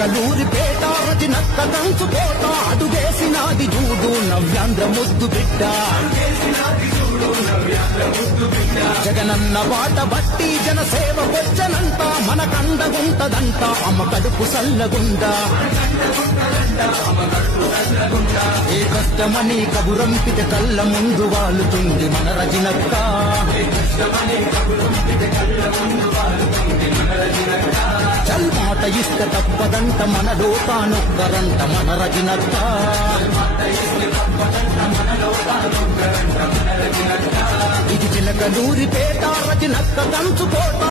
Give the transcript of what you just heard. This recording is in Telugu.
చిలకలూరి పేట రజనక్క దంచుకోట అడుగేసినాది చూడు నవ్యాంధ్ర ముద్దు బిడ్డ జగనన్న బాట బట్టి జనసేవ వచ్చనంట మన కండగుంటదంట అమ్మ కడుపు సల్లగుండా ఏ కష్టమని కబురంపిట కళ్ళ ముందు వాలుతుంది మన రజనక్క చల్ మాట ఇష్ట తప్పదంట మనలో తానొక్కరంట మన రజనక్క ఇది చిలకలూరి పేట రజనక్క దంచుకోట